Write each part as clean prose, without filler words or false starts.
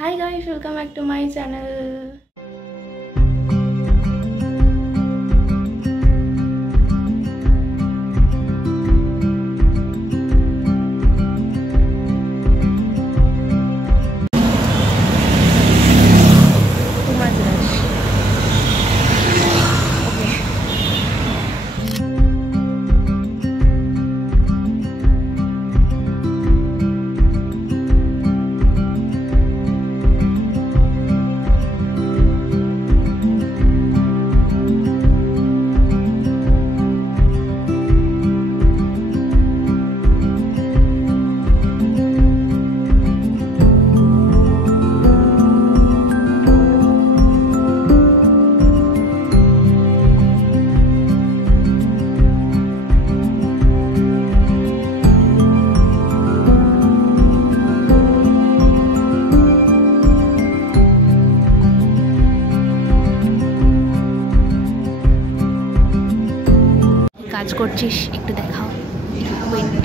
Hi guys, welcome back to my channel. কাজ করছিস একটু দেখাও। ওয়েট,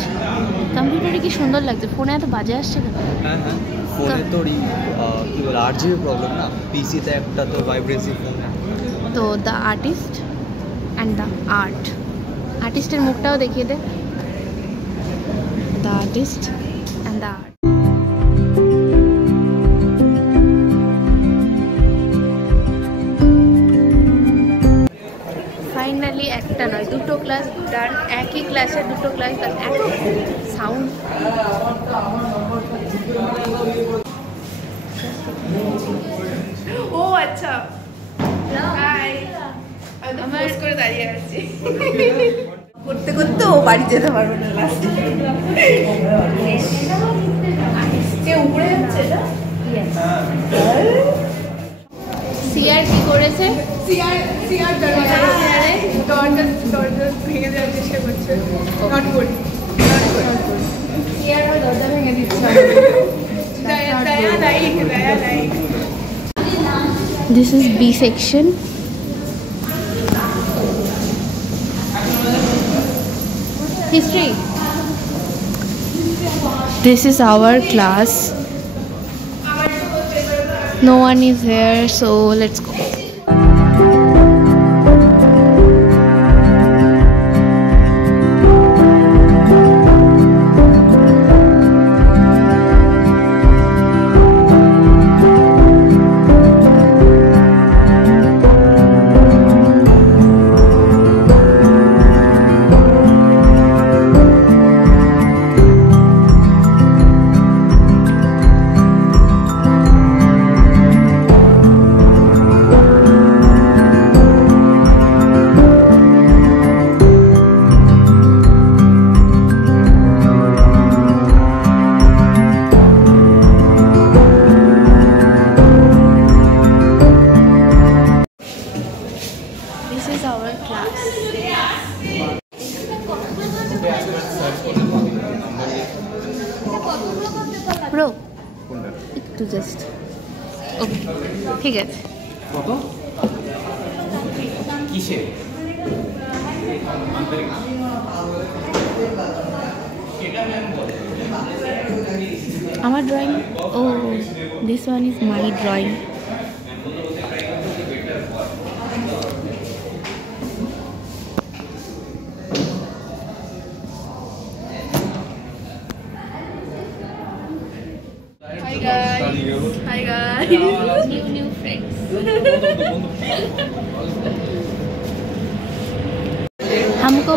কম্পিউটারে কি সুন্দর লাগছে, ফোনে এত বাজে আসছে কেন? হ্যাঁ হ্যাঁ, ফোনে তোর কি বলে আরজিবি প্রবলেম না, পিসিতে একটা তো ভাইব্রেসি ফোন। তো the artist and the art, আর্টিস্টের মুখটাও দেখিয়ে দে। The artist and the art. Finally একটা নয় দুটো ক্লাস ডান, একই ক্লাসে দুটো ক্লাস ডান, এক সাউন্ড। ও আচ্ছা, হাই, আমি পোজ করে দাঁড়িয়ে আছি। করতে করতে ও বাড়ি যেতে পারবে না লাস্টে। কে উপরে যাচ্ছে এটা? সিআর কি করেছে? সিআর দরজা ভেঙে দেওয়ার চেষ্টা করছে। Not good. সিআর দরজা ভেঙে দিচ্ছে। দয়া নাই। This is B section. History. This is our class. No one is here, so let's go. This is our class. Bro, একটু জাস্ট ওকে, ঠিক আছে। কত কিসে? আমার ড্রয়িং। ও, this one is my drawing. Hi guys. New friends. हमको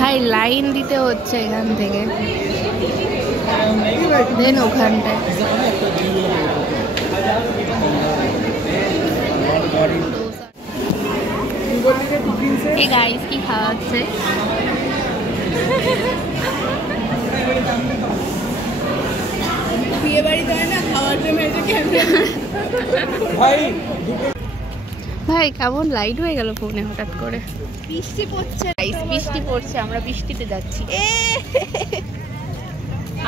ভাই লাইন দিতে হচ্ছে এখান থেকে, দেন ওখানটায়। এই গাইস কি খাওয়া হচ্ছে? বিয়ে বাড়িতে হয় না খাওয়ার জন্য এসে ক্যামেরা। ভাই কেমন লাইট হয়ে গেল ফোনে হঠাৎ করে। বৃষ্টি পড়ছে, বৃষ্টি পড়ছে, আমরা বৃষ্টিতে যাচ্ছি।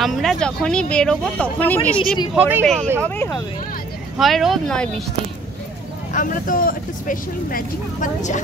আমরা যখনই বেরোবো তখনই বৃষ্টি হবেই হবে, হয় রোদ নয় বৃষ্টি। আমরা তো একটা স্পেশাল ম্যাজিক বাচ্চা।